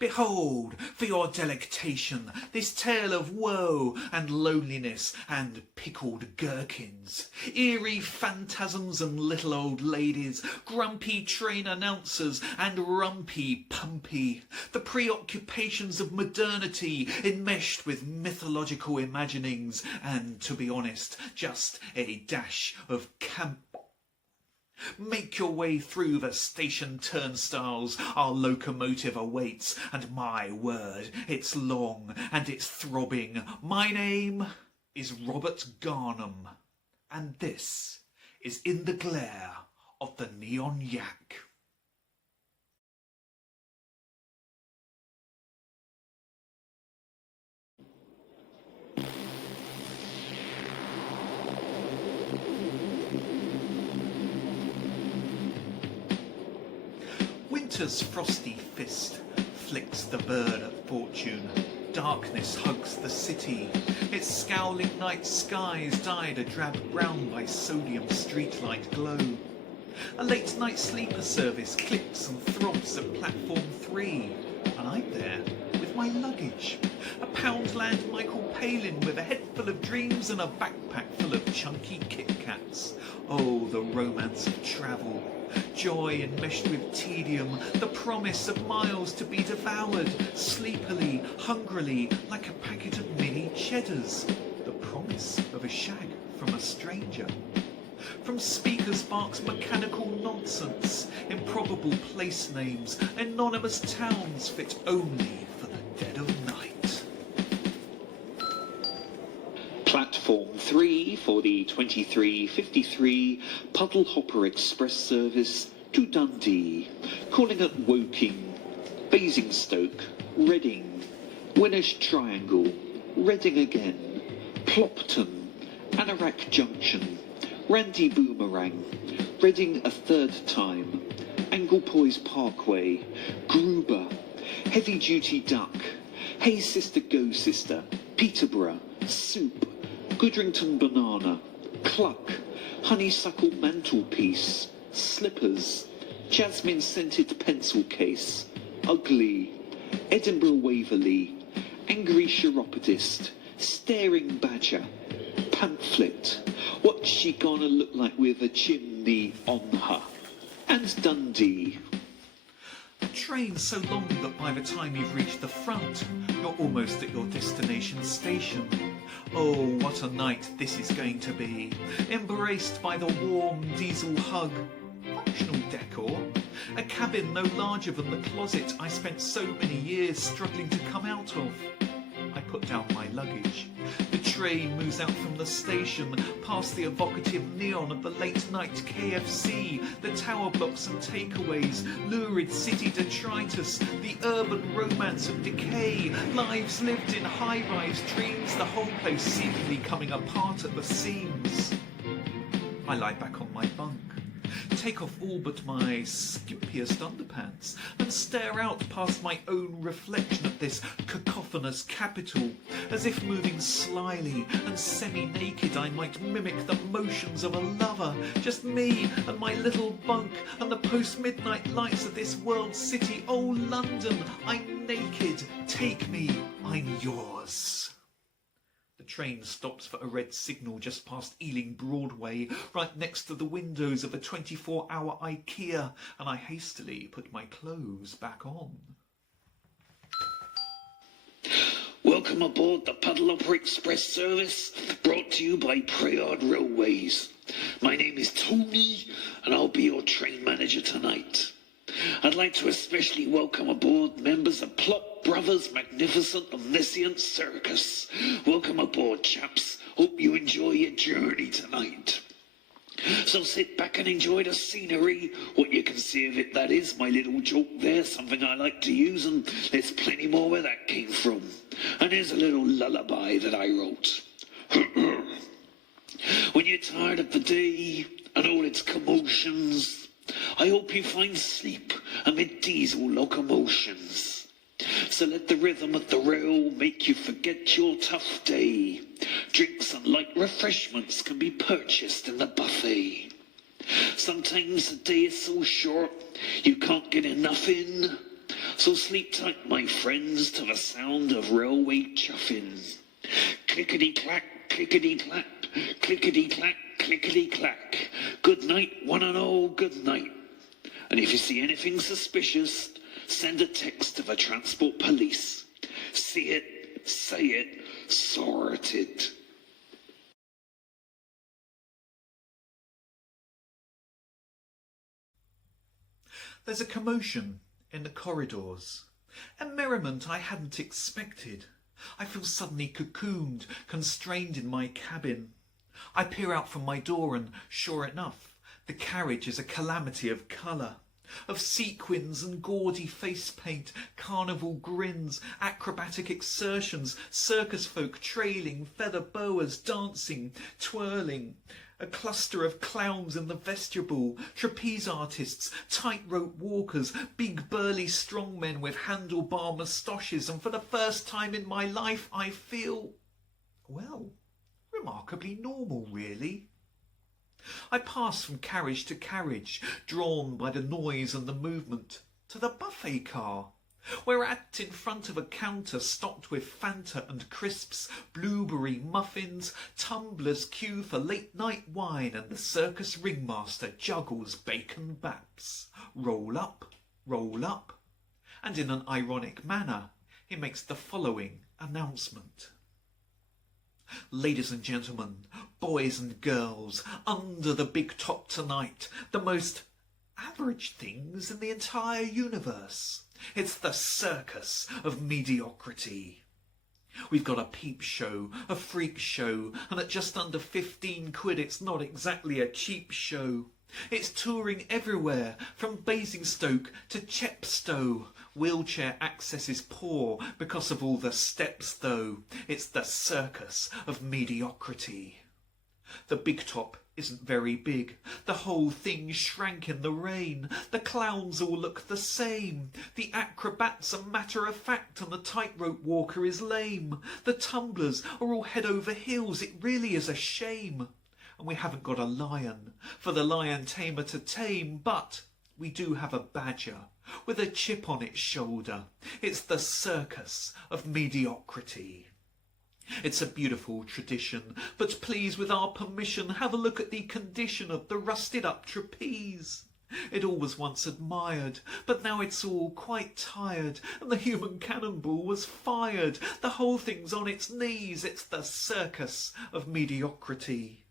Behold, for your delectation, this tale of woe and loneliness and pickled gherkins, eerie phantasms and little old ladies, grumpy train announcers and rumpy pumpy, the preoccupations of modernity enmeshed with mythological imaginings, and, to be honest, just a dash of camp. Make your way through the station turnstiles, our locomotive awaits, and my word, it's long and it's throbbing. My name is Robert Garnham, and this is In the Glare of the Neon Yak. Winter's frosty fist flicks the bird at fortune. Darkness hugs the city. Its scowling night skies dyed a drab brown by sodium streetlight glow. A late night sleeper service clicks and throbs at platform 3, and I'm there with my luggage. A Poundland Michael Palin with a head full of dreams and a backpack full of chunky Kit Kats. Oh, the romance of travel. Joy enmeshed with tedium, the promise of miles to be devoured, sleepily, hungrily, like a packet of mini cheddars. The promise of a shag from a stranger. From speaker sparks mechanical nonsense, improbable place names, anonymous towns fit only for the dead of night. Platform 3 for the 23:53 Puddle Hopper Express service to Dundee, calling at Woking, Basingstoke, Reading, Winnish Triangle, Reading again, Plopton, Anorak Junction, Randy Boomerang, Reading a third time, Anglepoise Parkway, Gruber, Heavy Duty Duck, Hey Sister Go Sister, Peterborough, Soup, Goodrington Banana, Cluck, Honeysuckle Mantelpiece, Slippers, Jasmine Scented Pencil Case, Ugly, Edinburgh Waverley, Angry Chiropodist, Staring Badger, Pamphlet, What's She Gonna Look Like with a Chimney on Her, and Dundee. The train's so long that by the time you've reached the front, you're almost at your destination station. Oh, what a night this is going to be. Embraced by the warm diesel hug. Functional decor. A cabin no larger than the closet I spent so many years struggling to come out of. I put down my luggage. The train moves out from the station, past the evocative neon of the late-night KFC, the tower blocks and takeaways, lurid city detritus, the urban romance of decay, lives lived in high-rise dreams, the whole place seemingly coming apart at the seams. I lie back on my bunk, take off all but my skimpiest underpants, and stare out past my own reflection at this cacophonous capital, as if moving slyly and semi-naked I might mimic the motions of a lover, just me and my little bunk and the post-midnight lights of this world city. Oh London, I'm naked, take me, I'm yours. The train stops for a red signal just past Ealing Broadway, right next to the windows of a 24-hour IKEA, and I hastily put my clothes back on. Welcome aboard the Puddle Hopper Express service, brought to you by Prayard Railways. My name is Tony, and I'll be your train manager tonight. I'd like to especially welcome aboard members of Plop Brothers' magnificent omniscient circus. Welcome aboard, chaps. Hope you enjoy your journey tonight. So sit back and enjoy the scenery. What you can see of it, that is. My little joke there, something I like to use, and there's plenty more where that came from. And here's a little lullaby that I wrote. When you're tired of the day and all its commotions, I hope you find sleep amid diesel locomotions. So let the rhythm of the rail make you forget your tough day. Drinks and light refreshments can be purchased in the buffet. Sometimes the day is so short you can't get enough in. So sleep tight, my friends, to the sound of railway chuffing. Clickety-clack, clickety-clack, clickety-clack, clickety-clack. Good night, one and all, good night. And if you see anything suspicious, send a text to the transport police. See it, say it, sorted. There's a commotion in the corridors, a merriment I hadn't expected. I feel suddenly cocooned, constrained in my cabin. I peer out from my door and, sure enough, the carriage is a calamity of colour, of sequins and gaudy face paint, carnival grins, acrobatic exertions, circus folk trailing, feather boas dancing, twirling, a cluster of clowns in the vestibule, trapeze artists, tightrope walkers, big burly strongmen with handlebar moustaches, and for the first time in my life I feel, well, remarkably normal, really. I pass from carriage to carriage, drawn by the noise and the movement, to the buffet car, whereat in front of a counter stocked with Fanta and crisps, blueberry muffins, tumblers queue for late-night wine, and the circus ringmaster juggles bacon baps. Roll up, and in an ironic manner he makes the following announcement. Ladies and gentlemen, boys and girls, under the big top tonight, the most average things in the entire universe. It's the circus of mediocrity. We've got a peep show, a freak show, and at just under 15 quid it's not exactly a cheap show. It's touring everywhere, from Basingstoke to Chepstow. Wheelchair access is poor because of all the steps, though. It's the circus of mediocrity. The big top isn't very big. The whole thing shrank in the rain. The clowns all look the same. The acrobats are matter-of-fact and the tightrope walker is lame. The tumblers are all head over heels. It really is a shame. And we haven't got a lion for the lion tamer to tame, but we do have a badger with a chip on its shoulder. It's the circus of mediocrity. It's a beautiful tradition, but please, with our permission, have a look at the condition of the rusted-up trapeze. It all was once admired, but now it's all quite tired, and the human cannonball was fired. The whole thing's on its knees. It's the circus of mediocrity.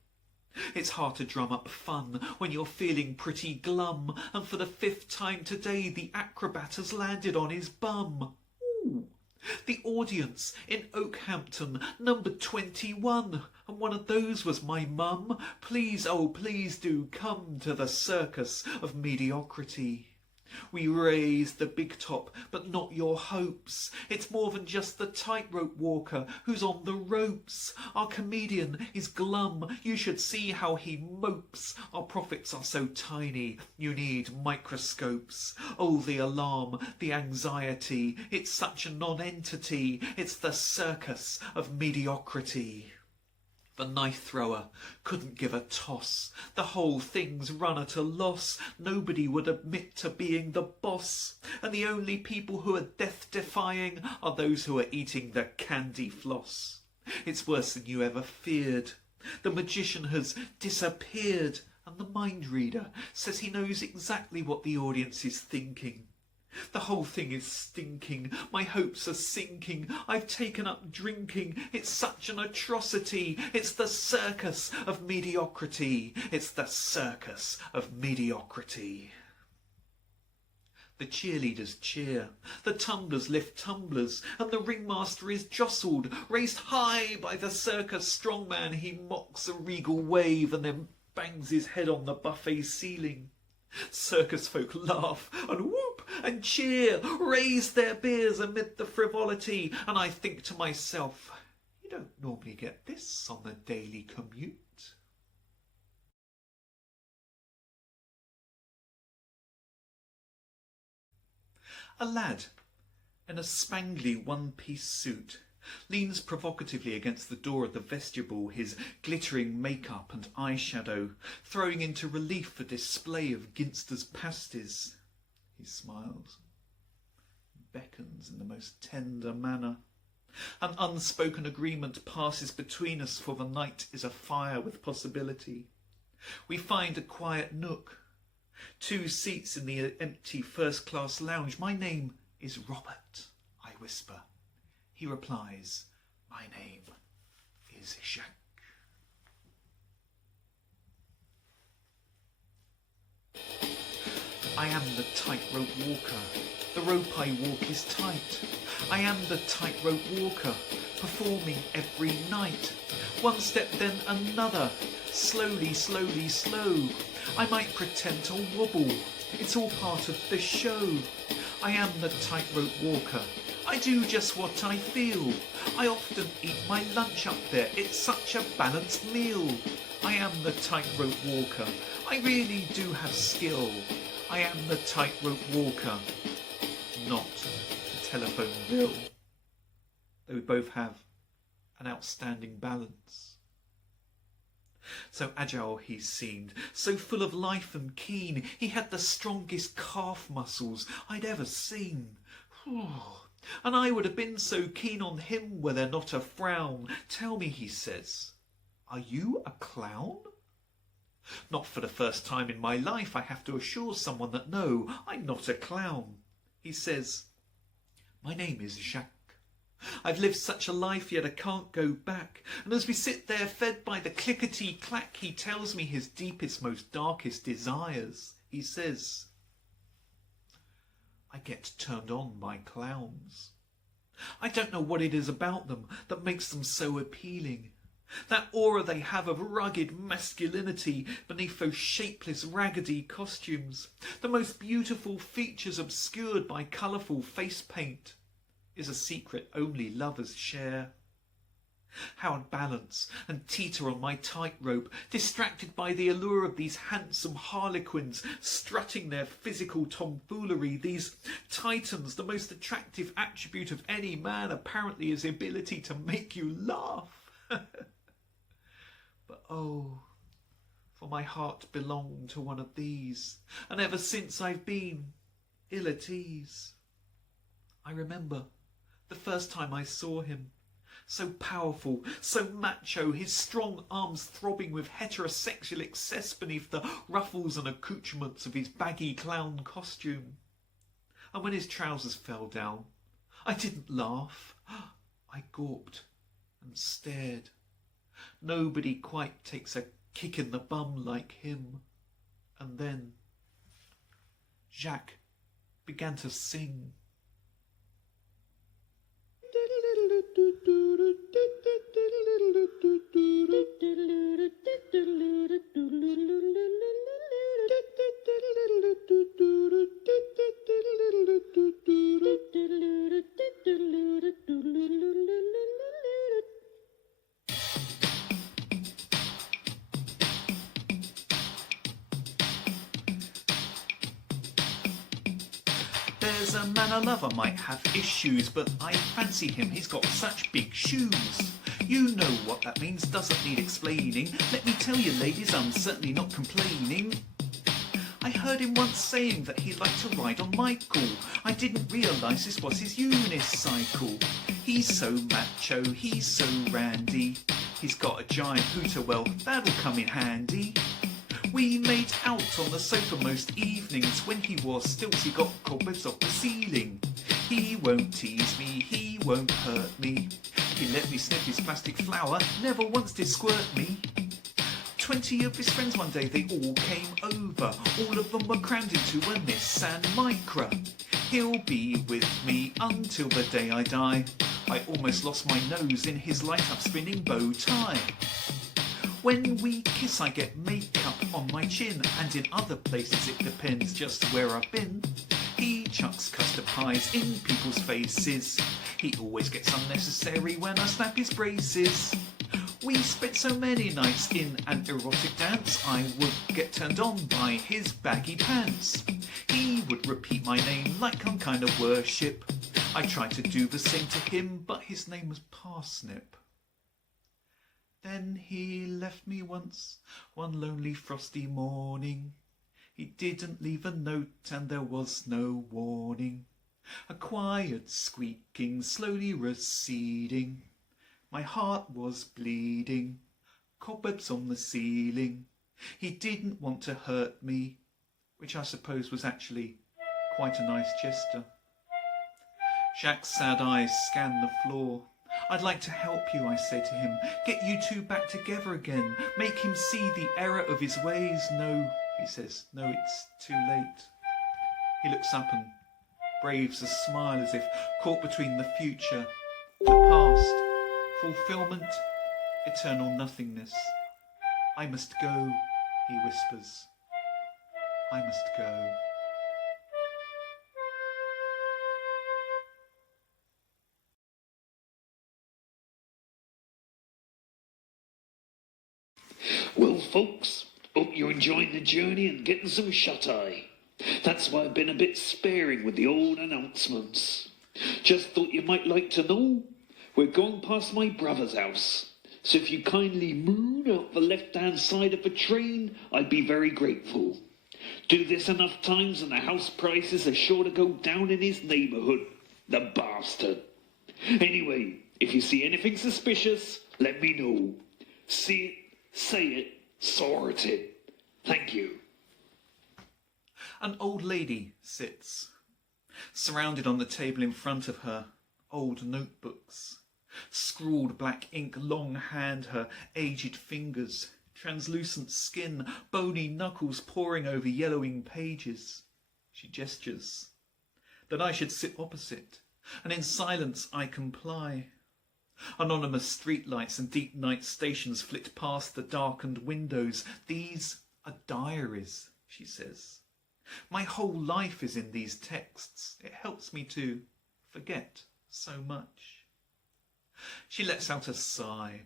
It's hard to drum up fun when you're feeling pretty glum, and for the 5th time today the acrobat has landed on his bum. Ooh. The audience in Oakhampton numbered 21, and one of those was my mum. Please, oh please do come to the circus of mediocrity. We raise the big top, but not your hopes. It's more than just the tightrope walker who's on the ropes. Our comedian is glum. You should see how he mopes. Our profits are so tiny, you need microscopes. Oh, the alarm, the anxiety. It's such a non-entity. It's the circus of mediocrity. The knife thrower couldn't give a toss. The whole thing's run at a loss. Nobody would admit to being the boss. And the only people who are death-defying are those who are eating the candy floss. It's worse than you ever feared. The magician has disappeared, and the mind reader says he knows exactly what the audience is thinking. The whole thing is stinking. My hopes are sinking. I've taken up drinking. It's such an atrocity. It's the circus of mediocrity. It's the circus of mediocrity. The cheerleaders cheer. The tumblers lift tumblers. And the ringmaster is jostled, raised high by the circus strongman. He mocks a regal wave and then bangs his head on the buffet ceiling. Circus folk laugh and whoop and cheer, raise their beers amid the frivolity, and I think to myself, you don't normally get this on the daily commute. A lad in a spangly one-piece suit leans provocatively against the door of the vestibule, his glittering makeup and eyeshadow throwing into relief a display of Ginster's pasties. He smiles. beckons in the most tender manner. An unspoken agreement passes between us, for the night is afire with possibility. We find a quiet nook, 2 seats in the empty first-class lounge. "My name is Robert," I whisper. He replies, "My name is Jacques." I am the tightrope walker. The rope I walk is tight. I am the tightrope walker, performing every night. 1 step, then another. Slowly, slowly, slow. I might pretend to wobble. It's all part of the show. I am the tightrope walker. I do just what I feel. I often eat my lunch up there. It's such a balanced meal. I am the tightrope walker. I really do have skill. I am the tightrope walker, not the telephone bill. Though we both have an outstanding balance. So agile he seemed, so full of life and keen. He had the strongest calf muscles I'd ever seen. And I would have been so keen on him were there not a frown. "Tell me," he says, "are you a clown?" Not for the first time in my life I have to assure someone that no, I'm not a clown. He says, "My name is Jacques. I've lived such a life, yet I can't go back." And as we sit there fed by the clickety-clack, he tells me his deepest, most darkest desires. He says, "I get turned on by clowns. I don't know what it is about them that makes them so appealing. That aura they have of rugged masculinity beneath those shapeless, raggedy costumes. The most beautiful features obscured by colourful face paint is a secret only lovers share. How I'd balance and teeter on my tightrope, distracted by the allure of these handsome harlequins strutting their physical tomfoolery, these titans. The most attractive attribute of any man apparently is the ability to make you laugh." But oh, for my heart belonged to one of these, and ever since I've been ill at ease. I remember the first time I saw him, so powerful, so macho, his strong arms throbbing with heterosexual excess beneath the ruffles and accoutrements of his baggy clown costume. And when his trousers fell down, I didn't laugh. I gawped and stared. Nobody quite takes a kick in the bum like him. And then Jacques began to sing. There's a man I love, I might have issues, but I fancy him, he's got such big shoes. You know what that means, doesn't need explaining. Let me tell you ladies, I'm certainly not complaining. I heard him once saying that he'd like to ride on Michael. I didn't realise this was his unicycle. He's so macho, he's so randy. He's got a giant hooter, well, that'll come in handy. We made out on the sofa most evenings. When he wore stilts, he got cobwebs off the ceiling. He won't tease me, he won't hurt me. He let me sniff his plastic flower, never once did squirt me. 20 of his friends one day, they all came over. All of them were crammed into a Nissan Micra. He'll be with me until the day I die. I almost lost my nose in his light-up spinning bow tie. When we kiss, I get makeup on my chin, and in other places it depends just where I've been. He chucks custard pies in people's faces. He always gets unnecessary when I snap his braces. We spent so many nights in an erotic dance, I would get turned on by his baggy pants. He would repeat my name like some kind of worship. I tried to do the same to him, but his name was Parsnip. Then he left me once, one lonely frosty morning. He didn't leave a note and there was no warning. A quiet squeaking, slowly receding. My heart was bleeding, cobwebs on the ceiling. He didn't want to hurt me, which I suppose was actually quite a nice gesture. Jacques' sad eyes scanned the floor. I'd like to help you, I say to him. Get you two back together again. Make him see the error of his ways. No, he says. No, it's too late. He looks up and braves a smile as if caught between the future, the past, fulfillment, eternal nothingness. I must go, he whispers. I must go. Well, folks, hope you're enjoying the journey and getting some shut-eye. That's why I've been a bit sparing with the old announcements. Just thought you might like to know, we're going past my brother's house. So if you kindly moon out the left-hand side of the train, I'd be very grateful. Do this enough times and the house prices are sure to go down in his neighbourhood. The bastard. Anyway, if you see anything suspicious, let me know. See it, say it, sort it. Thank you. An old lady sits, surrounded on the table in front of her, old notebooks. Scrawled black ink long hand her aged fingers, translucent skin, bony knuckles poring over yellowing pages. She gestures that I should sit opposite, and in silence I comply. Anonymous streetlights and deep night stations flit past the darkened windows. These are diaries, she says. My whole life is in these texts. It helps me to forget so much. She lets out a sigh,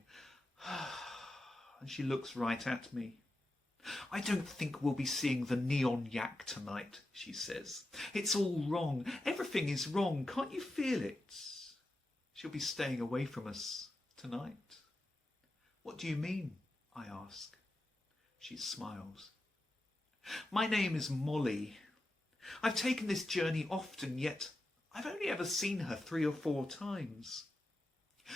and she looks right at me. I don't think we'll be seeing the Neon Yak tonight, she says. It's all wrong. Everything is wrong. Can't you feel it? She'll be staying away from us tonight. What do you mean? I ask. She smiles. My name is Molly. I've taken this journey often, yet I've only ever seen her 3 or 4 times.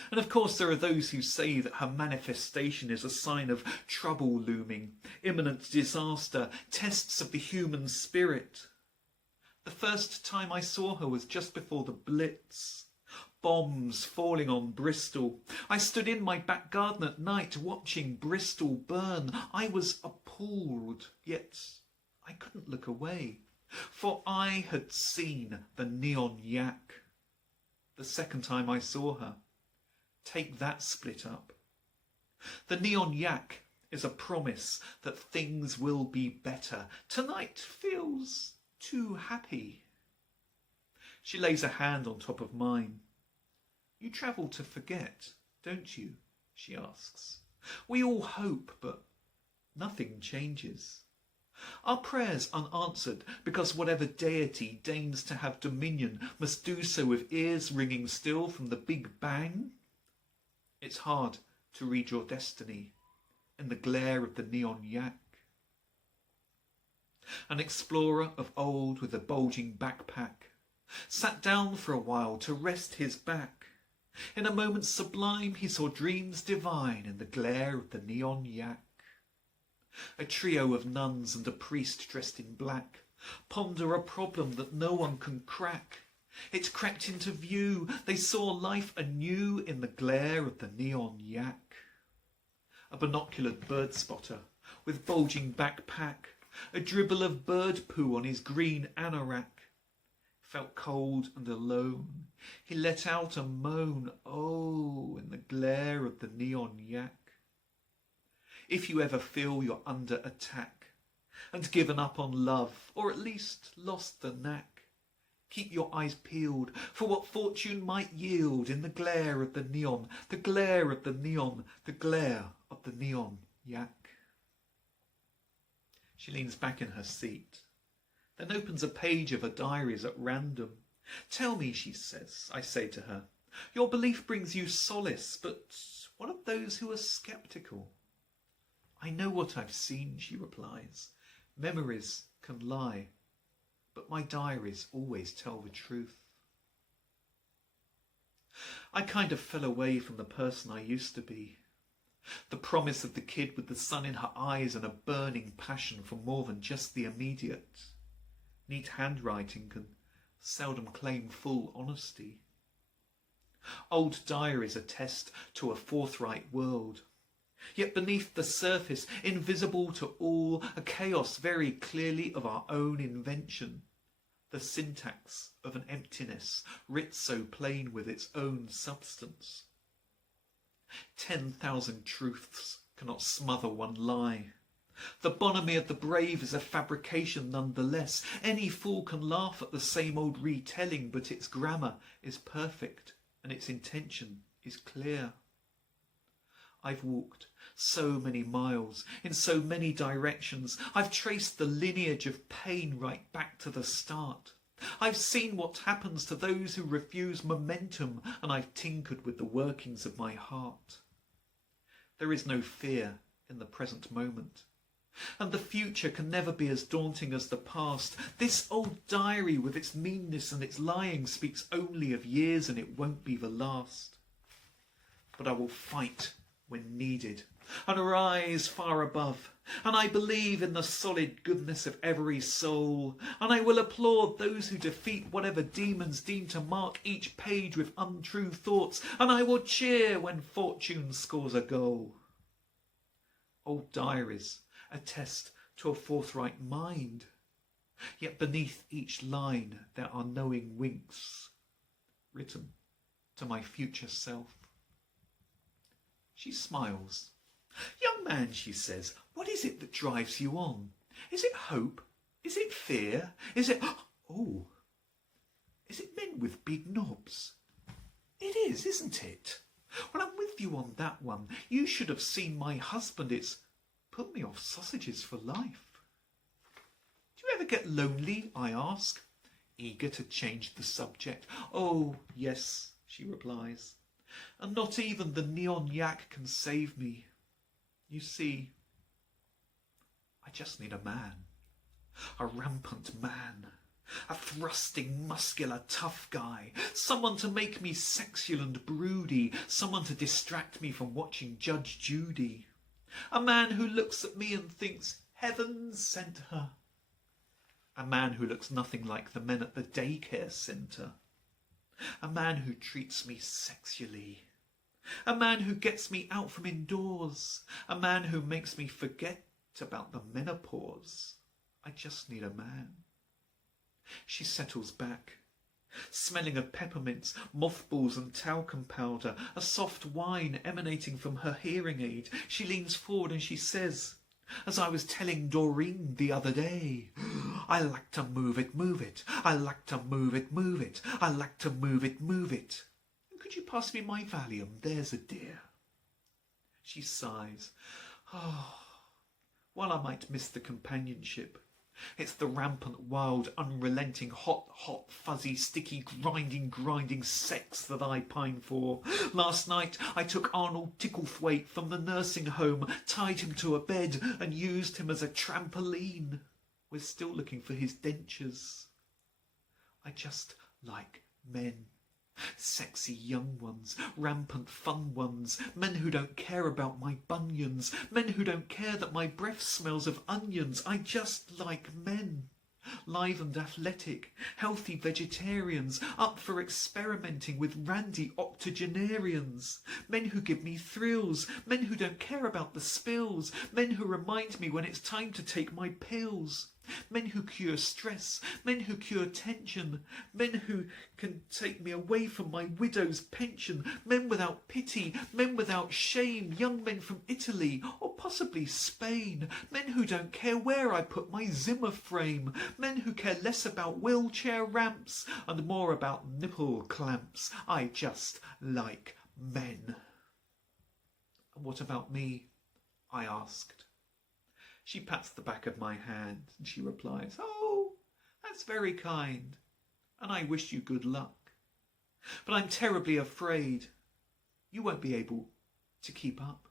And of course there are those who say that her manifestation is a sign of trouble looming, imminent disaster, tests of the human spirit. The first time I saw her was just before the Blitz. Bombs falling on Bristol. I stood in my back garden at night watching Bristol burn. I was appalled, yet I couldn't look away, for I had seen the Neon Yak. The second time I saw her, take that split up. The Neon Yak is a promise that things will be better. Tonight feels too happy. She lays a hand on top of mine. You travel to forget, don't you? She asks. We all hope, but nothing changes. Our prayers unanswered because whatever deity deigns to have dominion must do so with ears ringing still from the Big Bang. It's hard to read your destiny in the glare of the Neon Yak. An explorer of old with a bulging backpack sat down for a while to rest his back. In a moment sublime he saw dreams divine in the glare of the Neon Yak. A trio of nuns and a priest dressed in black ponder a problem that no one can crack. It crept into view. They saw life anew in the glare of the Neon Yak. A binoculared bird spotter with bulging backpack, a dribble of bird poo on his green anorak, felt cold and alone. He let out a moan, oh, in the glare of the Neon Yak. If you ever feel you're under attack and given up on love, or at least lost the knack, keep your eyes peeled for what fortune might yield in the glare of the neon, the glare of the neon, the glare of the Neon Yak. She leans back in her seat, then opens a page of her diaries at random. Tell me, she says, I say to her, your belief brings you solace, but what of those who are sceptical? I know what I've seen, she replies. Memories can lie, but my diaries always tell the truth. I kind of fell away from the person I used to be. The promise of the kid with the sun in her eyes and a burning passion for more than just the immediate. Neat handwriting can seldom claim full honesty. Old diaries attest to a forthright world. Yet beneath the surface, invisible to all, a chaos very clearly of our own invention. The syntax of an emptiness, writ so plain with its own substance. 10,000 truths cannot smother one lie. The bonhomie of the brave is a fabrication nonetheless. Any fool can laugh at the same old retelling, but its grammar is perfect and its intention is clear. I've walked so many miles in so many directions. I've traced the lineage of pain right back to the start. I've seen what happens to those who refuse momentum, and I've tinkered with the workings of my heart. There is no fear in the present moment, and the future can never be as daunting as the past. This old diary with its meanness and its lying speaks only of years, and it won't be the last. But I will fight when needed and rise far above, and I believe in the solid goodness of every soul, and I will applaud those who defeat whatever demons deem to mark each page with untrue thoughts, and I will cheer when fortune scores a goal. Old diaries attest to a forthright mind, yet beneath each line there are knowing winks written to my future self. She smiles. "Young man," she says, "what is it that drives you on? Is it hope? Is it fear? Is it... oh, is it men with big knobs? It is, isn't it? Well, I'm with you on that one. You should have seen my husband. It's put me off sausages for life." "Do you ever get lonely?" I ask, eager to change the subject. "Oh, yes," she replies, "and not even the Neon Yak can save me. You see, I just need a man, a rampant man, a thrusting, muscular, tough guy, someone to make me sexual and broody, someone to distract me from watching Judge Judy, a man who looks at me and thinks heaven sent her, a man who looks nothing like the men at the daycare centre, a man who treats me sexually, a man who gets me out from indoors, a man who makes me forget about the menopause. I just need a man." She settles back, smelling of peppermints, mothballs and talcum powder, a soft wine emanating from her hearing aid. She leans forward and she says, as I was telling Doreen the other day, "I like to move it, move it. I like to move it, move it. I like to move it, move it. Could you pass me my Valium, there's a dear?" She sighs. "Oh, well, I might miss the companionship. It's the rampant, wild, unrelenting, hot, fuzzy, sticky, grinding sex that I pine for. Last night I took Arnold Ticklethwaite from the nursing home, tied him to a bed and used him as a trampoline. We're still looking for his dentures. I just like men. Sexy young ones, rampant fun ones, men who don't care about my bunions, men who don't care that my breath smells of onions. I just like men. Live and athletic, healthy vegetarians, up for experimenting with randy octogenarians. Men who give me thrills, men who don't care about the spills, men who remind me when it's time to take my pills. Men who cure stress, men who cure tension, men who can take me away from my widow's pension, men without pity, men without shame, young men from Italy or possibly Spain, men who don't care where I put my Zimmer frame, men who care less about wheelchair ramps and more about nipple clamps. I just like men." "And what about me?" I asked. She pats the back of my hand and she replies, "Oh, that's very kind, and I wish you good luck. But I'm terribly afraid you won't be able to keep up."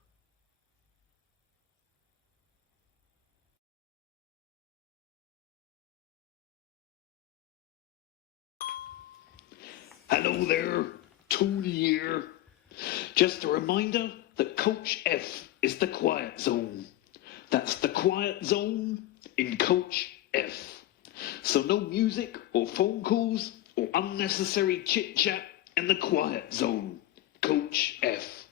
Hello there, Tony here. Just a reminder that Coach F is the quiet zone. That's the quiet zone in Coach F. So no music or phone calls or unnecessary chit-chat in the quiet zone. Coach F.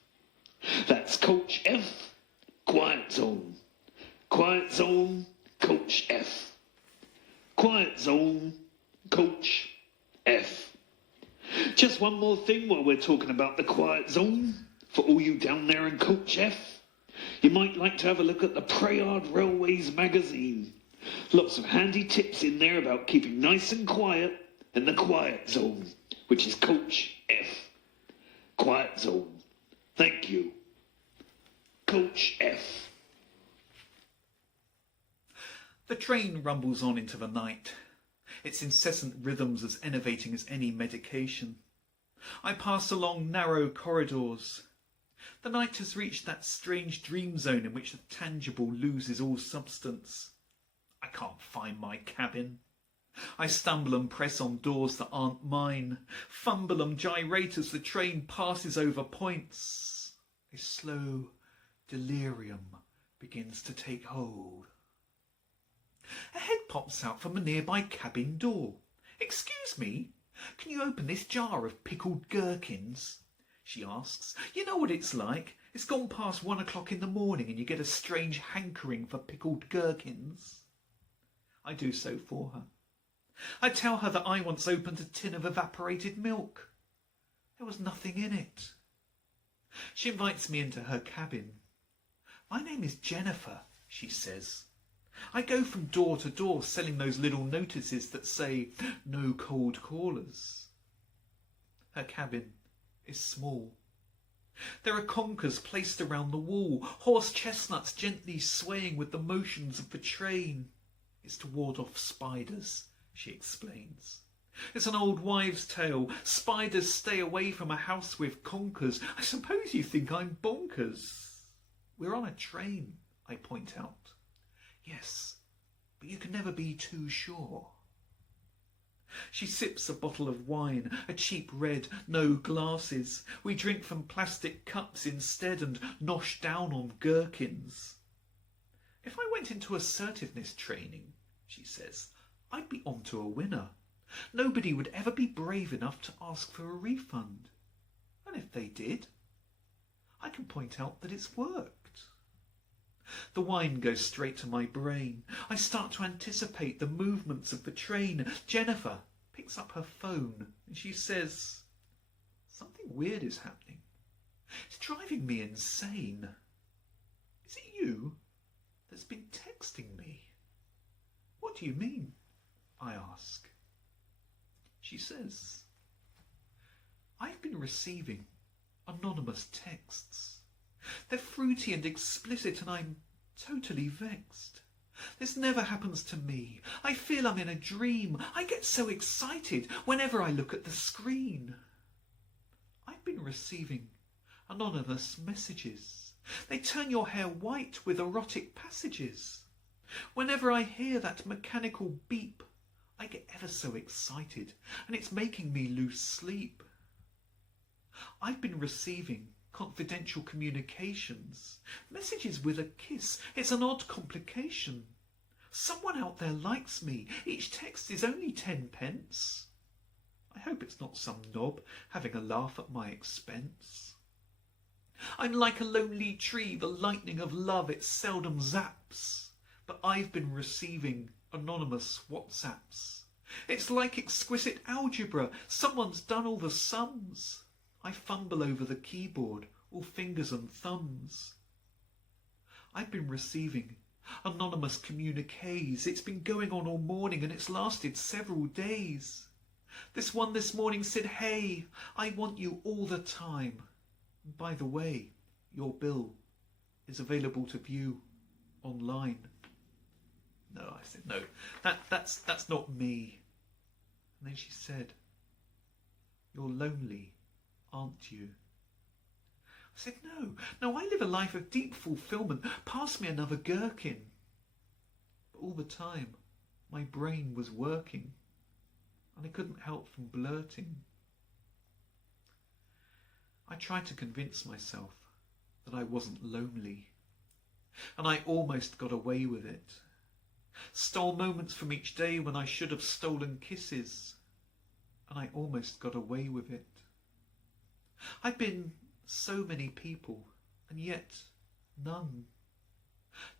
That's Coach F, quiet zone. Quiet zone, Coach F. Quiet zone, Coach F. Just one more thing while we're talking about the quiet zone. For all you down there in Coach F, you might like to have a look at the Prayard Railways magazine. Lots of handy tips in there about keeping nice and quiet in the quiet zone, which is Coach F. Quiet zone. Thank you. Coach F. The train rumbles on into the night, its incessant rhythms as enervating as any medication. I pass along narrow corridors. The night has reached that strange dream zone in which the tangible loses all substance. I can't find my cabin. I stumble and press on doors that aren't mine, fumble and gyrate as the train passes over points. A slow delirium begins to take hold. A head pops out from a nearby cabin door. "Excuse me, can you open this jar of pickled gherkins?" she asks. "You know what it's like. It's gone past 1 o'clock in the morning and you get a strange hankering for pickled gherkins." I do so for her. I tell her that I once opened a tin of evaporated milk. There was nothing in it. She invites me into her cabin. "My name is Jennifer," she says. "I go from door to door selling those little notices that say, 'No cold callers.'" Her cabin is small. There are conkers placed around the wall, horse chestnuts gently swaying with the motions of the train. "It's to ward off spiders," she explains. "It's an old wives' tale. Spiders stay away from a house with conkers. I suppose you think I'm bonkers." "We're on a train," I point out. "Yes, but you can never be too sure." She sips a bottle of wine, a cheap red, no glasses. We drink from plastic cups instead and nosh down on gherkins. "If I went into assertiveness training," she says, "I'd be onto a winner. Nobody would ever be brave enough to ask for a refund. And if they did, I can point out that it's worked." The wine goes straight to my brain. I start to anticipate the movements of the train. Jennifer picks up her phone and she says, "Something weird is happening. It's driving me insane. Is it you that's been texting me?" "What do you mean?" I ask. She says, "I've been receiving anonymous texts. They're fruity and explicit and I'm totally vexed. This never happens to me. I feel I'm in a dream. I get so excited whenever I look at the screen. I've been receiving anonymous messages. They turn your hair white with erotic passages. Whenever I hear that mechanical beep, I get ever so excited and it's making me lose sleep. I've been receiving confidential communications, messages with a kiss. It's an odd complication. Someone out there likes me. Each text is only 10 pence. I hope it's not some knob having a laugh at my expense. I'm like a lonely tree, the lightning of love it seldom zaps, but I've been receiving anonymous WhatsApps. It's like exquisite algebra. Someone's done all the sums. I fumble over the keyboard, all fingers and thumbs. I've been receiving anonymous communiques. It's been going on all morning and it's lasted several days. This one this morning said, "Hey, I want you all the time. By the way, your bill is available to view online." No, I said, no, that's not me. And then she said, "You're lonely, aren't you?" I said, no, I live a life of deep fulfilment. Pass me another gherkin. But all the time, my brain was working, and I couldn't help from blurting, I tried to convince myself that I wasn't lonely, and I almost got away with it. Stole moments from each day when I should have stolen kisses, and I almost got away with it. I've been so many people, and yet none.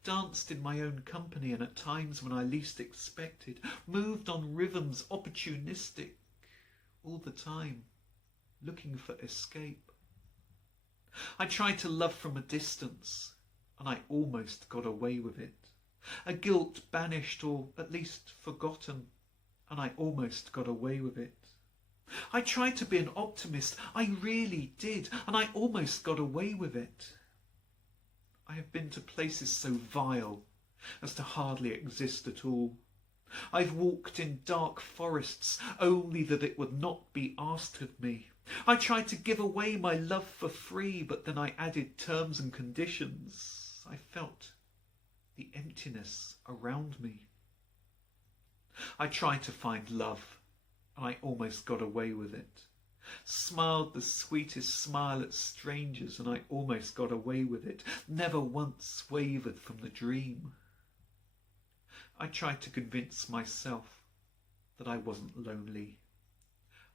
Danced in my own company and at times when I least expected, moved on rhythms opportunistic, all the time, looking for escape. I tried to love from a distance, and I almost got away with it. A guilt banished or at least forgotten, and I almost got away with it. I tried to be an optimist, I really did, and I almost got away with it. I have been to places so vile as to hardly exist at all. I've walked in dark forests only that it would not be asked of me. I tried to give away my love for free, but then I added terms and conditions. I felt the emptiness around me. I tried to find love, and I almost got away with it. Smiled the sweetest smile at strangers, and I almost got away with it. Never once wavered from the dream. I tried to convince myself that I wasn't lonely,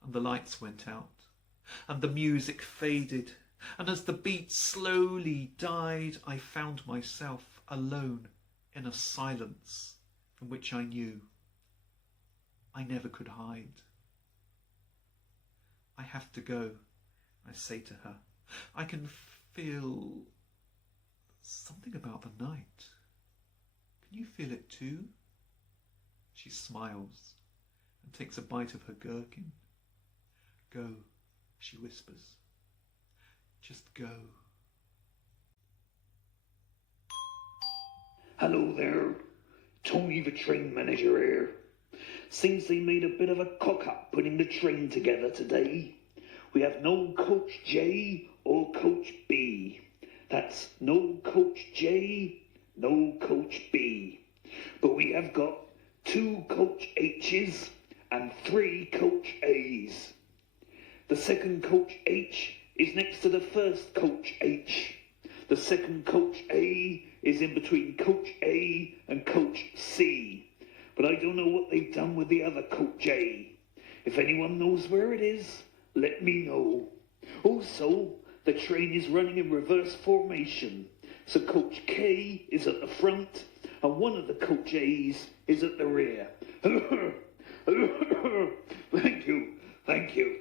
and the lights went out, and the music faded, and as the beat slowly died, I found myself alone in a silence from which I knew I never could hide. I have to go, I say to her. I can feel something about the night. Can you feel it too? She smiles and takes a bite of her gherkin. Go, she whispers. Just go. Hello there, Tony the train manager here. Seems they made a bit of a cock-up putting the train together today. We have no Coach J or Coach B. That's no Coach J, no Coach B. But we have got 2 Coach H's and 3 Coach A's. The second Coach H is next to the first Coach H. The second Coach A is in between Coach A and Coach C. But I don't know what they've done with the other Coach A. If anyone knows where it is, let me know. Also, the train is running in reverse formation. So Coach K is at the front and one of the Coach A's is at the rear. Thank you, thank you.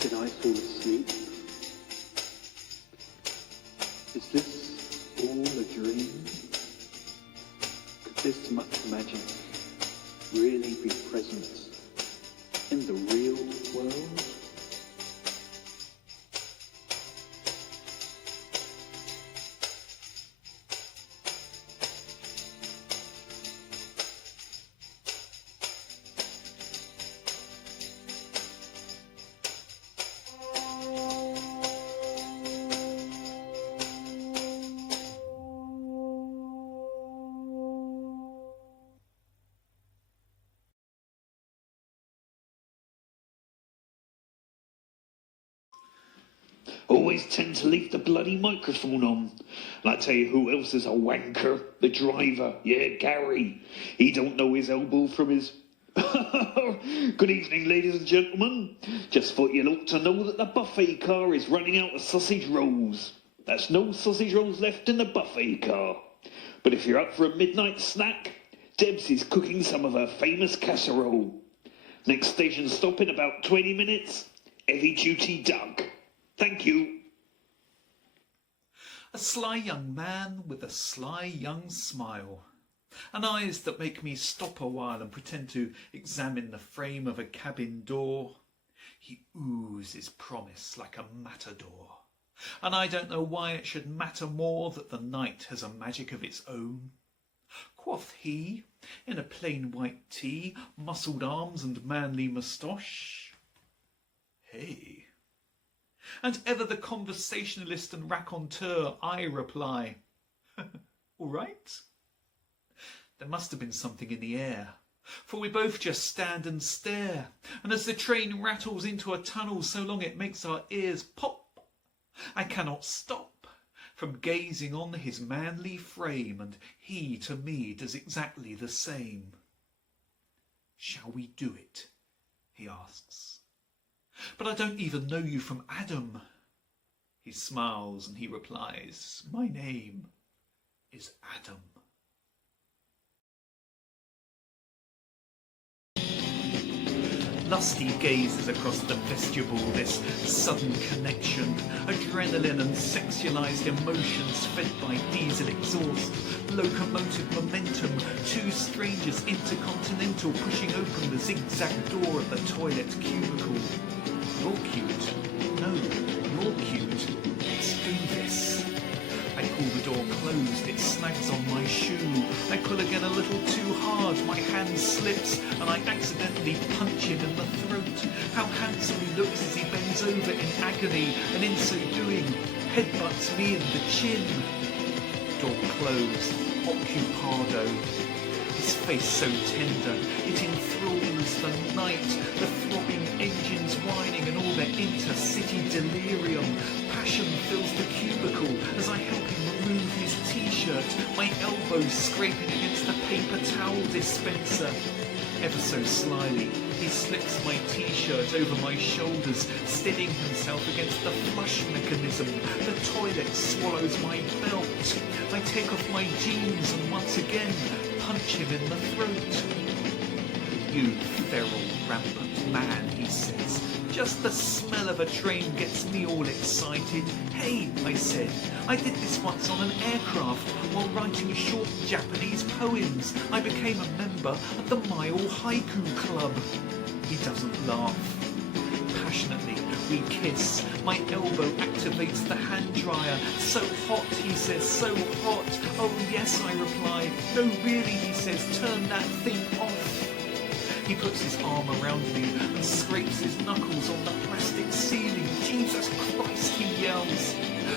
Did I fall asleep? Is this all a dream? Could this much magic really be present in the real world? Always tend to leave the bloody microphone on. And I tell you who else is a wanker? The driver. Yeah, Gary. He don't know his elbow from his... Good evening, ladies and gentlemen. Just thought you'd ought to know that the buffet car is running out of sausage rolls. There's no sausage rolls left in the buffet car. But if you're up for a midnight snack, Debs is cooking some of her famous casserole. Next station stop in about 20 minutes. Heavy duty Doug. Thank you. A sly young man with a sly young smile, and eyes that make me stop a while and pretend to examine the frame of a cabin door. He oozes promise like a matador, and I don't know why it should matter more that the night has a magic of its own. Quoth he, in a plain white tee, muscled arms and manly moustache. Hey. And ever the conversationalist and raconteur, I reply, all right? There must have been something in the air, for we both just stand and stare, and as the train rattles into a tunnel so long it makes our ears pop, I cannot stop from gazing on his manly frame, and he to me does exactly the same. Shall we do it? He asks. But I don't even know you from Adam. He smiles and he replies, my name is Adam. Lusty gazes across the vestibule, this sudden connection, adrenaline and sexualized emotions fed by diesel exhaust, locomotive momentum, two strangers intercontinental pushing open the zigzag door of the toilet cubicle. You're cute. No, you're cute. Let's do this. I pull the door closed, it snags on my shoe. I pull again a little too hard, my hand slips, and I accidentally punch him in the throat. How handsome he looks as he bends over in agony, and in so doing, headbutts me in the chin. Door closed, occupado. His face so tender, it enthralls the night, the throbbing engines whining and all their intercity delirium. Passion fills the cubicle as I help him remove his t-shirt, my elbows scraping against the paper towel dispenser. Ever so slyly, he slips my t-shirt over my shoulders, steadying himself against the flush mechanism. The toilet swallows my belt. I take off my jeans and once again punch him in the throat. You feral, rampant man, he says. Just the smell of a train gets me all excited. Hey, I said, I did this once on an aircraft while writing short Japanese poems. I became a member of the Mile Haiku Club. He doesn't laugh. Passionately, we kiss. My elbow activates the hand dryer. So hot, he says, so hot. Oh yes, I reply. No really, he says, turn that thing off. He puts his arm around me and scrapes his knuckles on the plastic ceiling. Jesus Christ, he yells.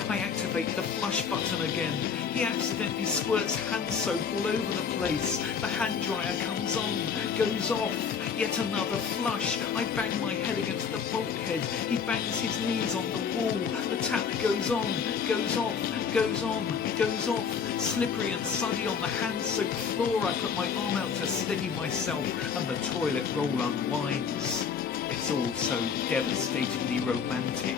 I activate the flush button again. He accidentally squirts hand soap all over the place. The hand dryer comes on, goes off. Yet another flush. I bang my head against the bulkhead. He bangs his knees on the wall. The tap goes on, goes off, goes on, goes off. Slippery and sunny on the hand-soaked floor, I put my arm out to steady myself, and the toilet roll unwinds. It's all so devastatingly romantic.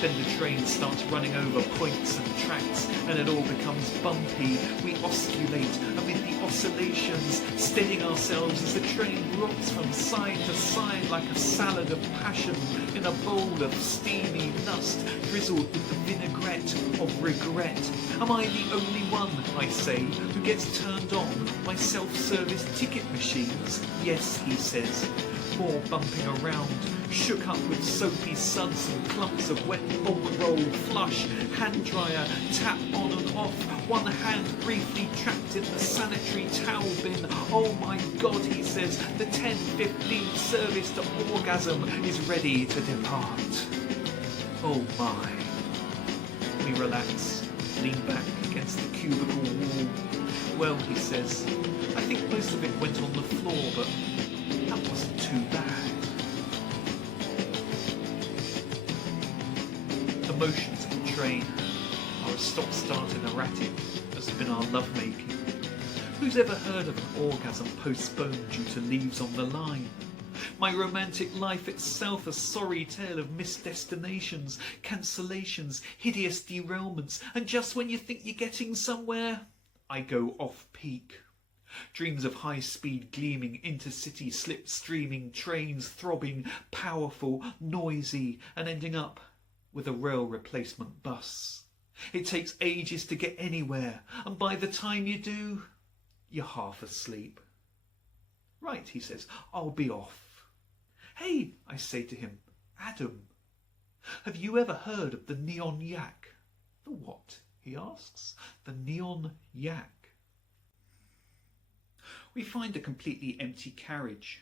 Then the train starts running over points and tracks, and it all becomes bumpy. We oscillate amid the oscillations, steadying ourselves as the train rocks from side to side like a salad of passion in a bowl of steamy dust drizzled with the vinaigrette of regret. Am I the only one, I say, who gets turned on by self-service ticket machines? Yes, he says. More bumping around, shook up with soapy suds and clumps of wet bulk roll, flush, hand dryer, tap on and off, one hand briefly trapped in the sanitary towel bin. Oh my God, he says, the 10:15 service to orgasm is ready to depart. Oh my. We relax, lean back against the cubicle wall. Well, he says, I think most of it went on the floor, but that wasn't too bad. The motions of the train are as stop-start and erratic as have been our lovemaking. Who's ever heard of an orgasm postponed due to leaves on the line? My romantic life itself a sorry tale of missed destinations, cancellations, hideous derailments, and just when you think you're getting somewhere, I go off-peak. Dreams of high-speed gleaming intercity slipstreaming trains throbbing, powerful, noisy, and ending up with a rail replacement bus. It takes ages to get anywhere, and by the time you do, you're half asleep. Right, he says, I'll be off. Hey, I say to him, Adam, have you ever heard of the Neon Yak? The what? He asks. The Neon Yak. We find a completely empty carriage.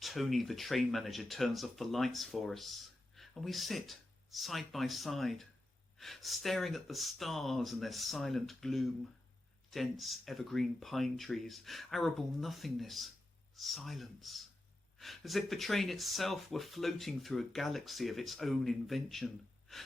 Tony, the train manager, turns off the lights for us, and we sit side by side, staring at the stars and their silent gloom, dense evergreen pine trees, arable nothingness, silence, as if the train itself were floating through a galaxy of its own invention.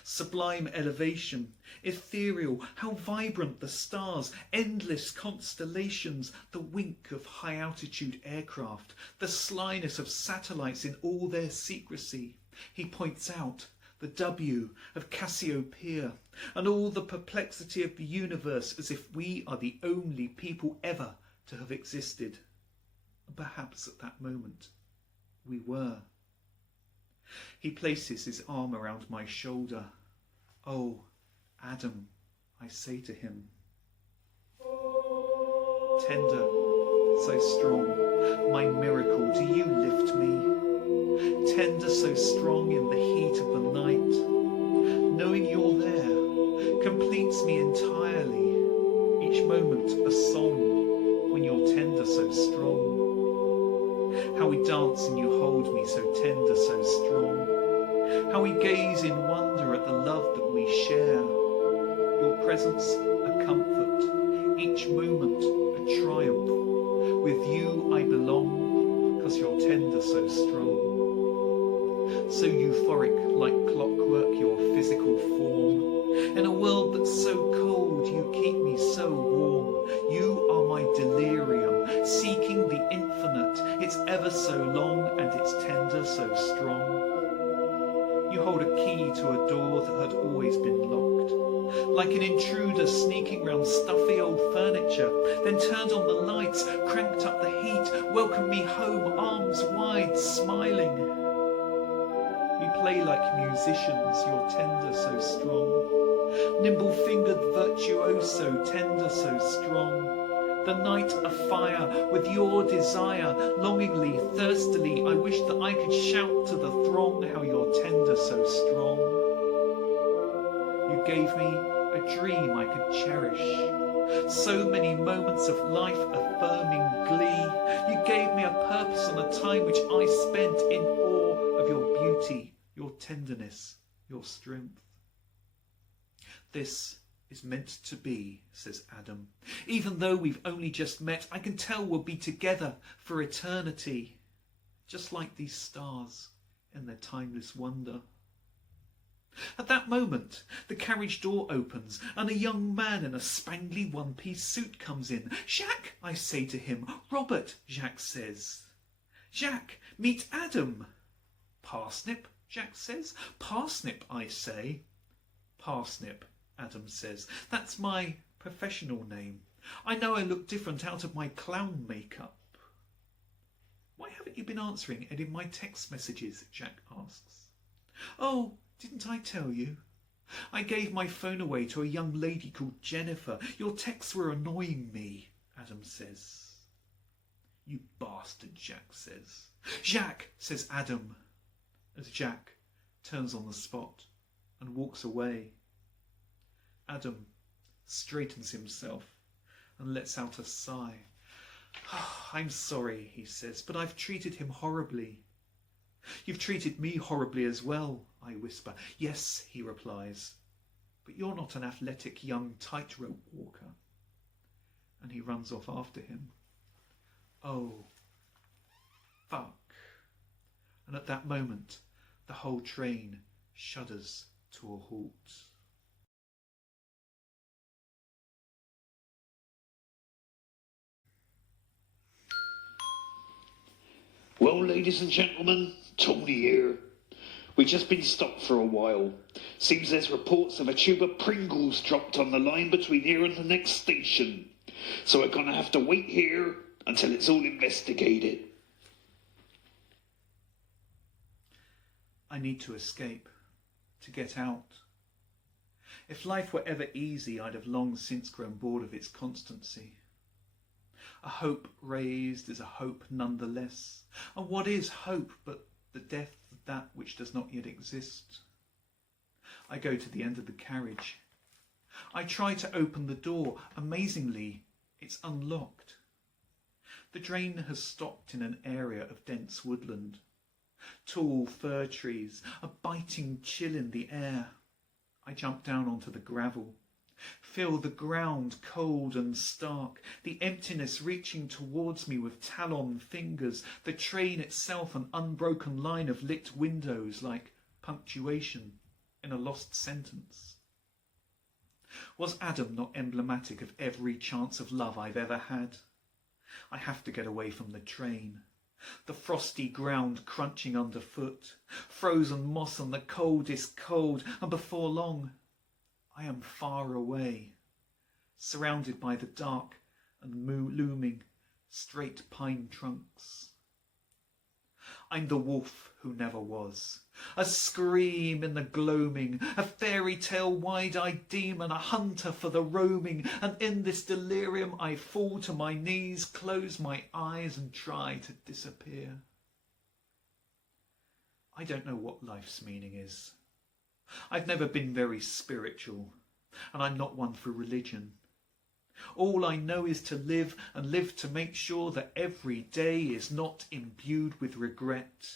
Sublime elevation, ethereal, how vibrant the stars, endless constellations, the wink of high-altitude aircraft, the slyness of satellites in all their secrecy. He points out the W of Cassiopeia, and all the perplexity of the universe, as if we are the only people ever to have existed. And perhaps at that moment we were. He places his arm around my shoulder. Oh, Adam, I say to him. Tender, so strong, my miracle, do you lift me? Tender, so strong in the heat of the night. Knowing you're there completes me entirely. Each moment a song when you're tender, so strong. How we dance and you hold me so tender, so strong. How we gaze in wonder at the love that we share. Your presence a comfort, each moment a triumph. With you I belong, 'cause you're tender, so strong. So euphoric like clockwork, your physical form. In a world that's so cold, you keep me so warm. You are my delirium, seeking the infinite. It's ever so long and it's tender, so strong. You hold a key to a door that had always been locked, like an intruder sneaking round stuffy old furniture, then turned on the lights, cranked up the heat, welcomed me home, arms wide, smiling. We play like musicians, you're tender, so strong. Nimble-fingered virtuoso, tender, so strong. The night afire with your desire, longingly, thirstily, I wish that I could shout to the throng how you're tender, so strong. You gave me a dream I could cherish, so many moments of life-affirming glee. You gave me a purpose and a time which I spent in awe of your beauty, your tenderness, your strength. This is meant to be, says Adam. Even though we've only just met, I can tell we'll be together for eternity, just like these stars in their timeless wonder. At that moment, the carriage door opens and a young man in a spangly one-piece suit comes in. Jacques, I say to him. Robert, Jacques says. Jacques, meet Adam. Parsnip, Jacques says. Parsnip, I say. Parsnip, Adam says. That's my professional name. I know I look different out of my clown makeup. Why haven't you been answering any of my text messages? Jacques asks. Oh, didn't I tell you? I gave my phone away to a young lady called Jennifer. Your texts were annoying me, Adam says. You bastard, Jacques says. Jacques, says Adam, as Jacques turns on the spot and walks away. Adam straightens himself and lets out a sigh. I'm sorry, he says, but I've treated him horribly. You've treated me horribly as well, I whisper. Yes, he replies, but you're not an athletic young tightrope walker. And he runs off after him. Oh, fuck. And at that moment, the whole train shudders to a halt. Well, ladies and gentlemen, Tony here. We've just been stopped for a while. Seems there's reports of a tube of Pringles dropped on the line between here and the next station. So we're gonna have to wait here until it's all investigated. I need to escape, to get out. If life were ever easy, I'd have long since grown bored of its constancy. A hope raised is a hope nonetheless. And what is hope but the death of that which does not yet exist? I go to the end of the carriage. I try to open the door. Amazingly, it's unlocked. The drain has stopped in an area of dense woodland. Tall fir trees, a biting chill in the air. I jump down onto the gravel. Feel the ground cold and stark, the emptiness reaching towards me with talon fingers, the train itself an unbroken line of lit windows like punctuation in a lost sentence. Was Adam not emblematic of every chance of love I've ever had? I have to get away from the train. The frosty ground crunching underfoot, frozen moss on the coldest cold, and before long I am far away, surrounded by the dark and looming straight pine trunks. I'm the wolf who never was, a scream in the gloaming, a fairy tale wide-eyed demon, a hunter for the roaming, and in this delirium I fall to my knees, close my eyes and try to disappear. I don't know what life's meaning is. I've never been very spiritual, and I'm not one for religion. All I know is to live, and live to make sure that every day is not imbued with regret.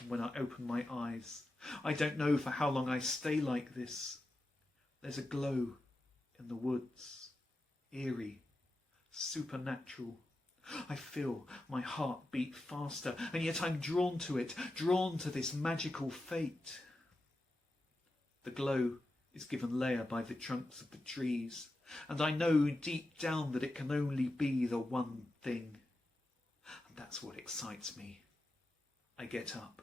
And when I open my eyes, I don't know for how long I stay like this. There's a glow in the woods, eerie, supernatural. I feel my heart beat faster, and yet I'm drawn to it, drawn to this magical fate. The glow is given layer by the trunks of the trees, and I know deep down that it can only be the one thing. And that's what excites me. I get up,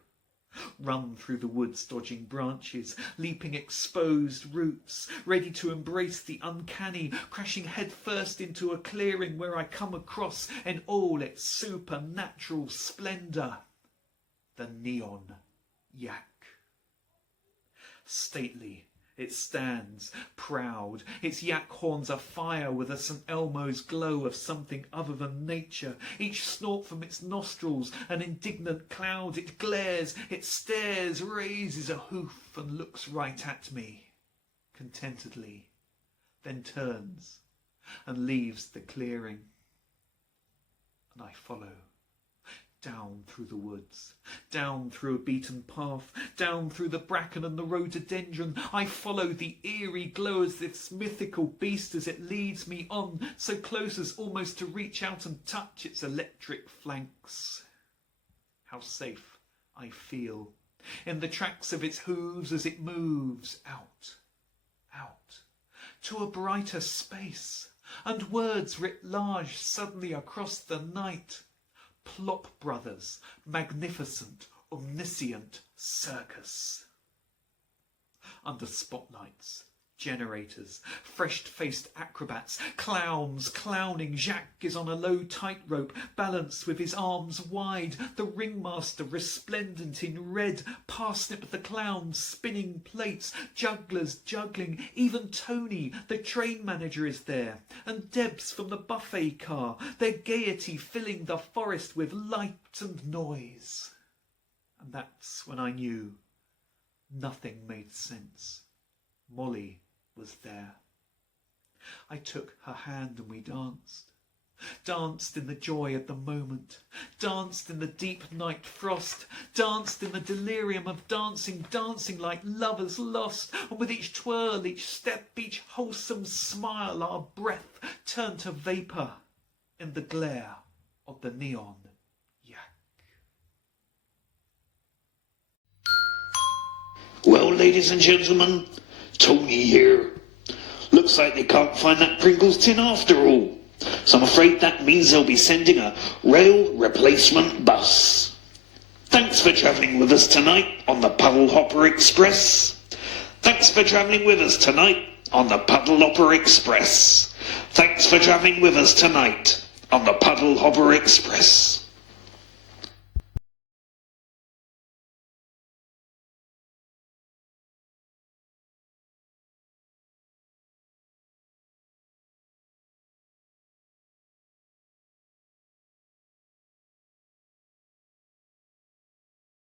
run through the woods, dodging branches, leaping exposed roots, ready to embrace the uncanny, crashing headfirst into a clearing where I come across in all its supernatural splendour the Neon Yak. Stately it stands, proud, its yak horns afire with a St. Elmo's glow of something other than nature. Each snort from its nostrils an indignant cloud. It glares, it stares, raises a hoof and looks right at me, contentedly, then turns and leaves the clearing. And I follow. Down through the woods, down through a beaten path, down through the bracken and the rhododendron. I follow the eerie glow as this mythical beast as it leads me on, so close as almost to reach out and touch its electric flanks. How safe I feel in the tracks of its hooves as it moves out, to a brighter space, and words writ large suddenly across the night. Plop Brothers, magnificent, omniscient circus. Under spotlights, generators, fresh-faced acrobats, clowns clowning. Jacques is on a low tightrope, balanced with his arms wide. The ringmaster, resplendent in red, Parsnip the clown spinning plates, jugglers juggling. Even Tony, the train manager, is there, and Debs from the buffet car, their gaiety filling the forest with light and noise. And that's when I knew nothing made sense. Molly was there. I took her hand and we danced. Danced in the joy of the moment. Danced in the deep night frost. Danced in the delirium of dancing. Dancing like lovers lost. And with each twirl, each step, each wholesome smile, our breath turned to vapour in the glare of the Neon Yak. Well, ladies and gentlemen, Tony here. Looks like they can't find that Pringles tin after all. So I'm afraid that means they'll be sending a rail replacement bus. Thanks for travelling with us tonight on the Puddle Hopper Express. Thanks for travelling with us tonight on the Puddle Hopper Express. Thanks for travelling with us tonight on the Puddle Hopper Express.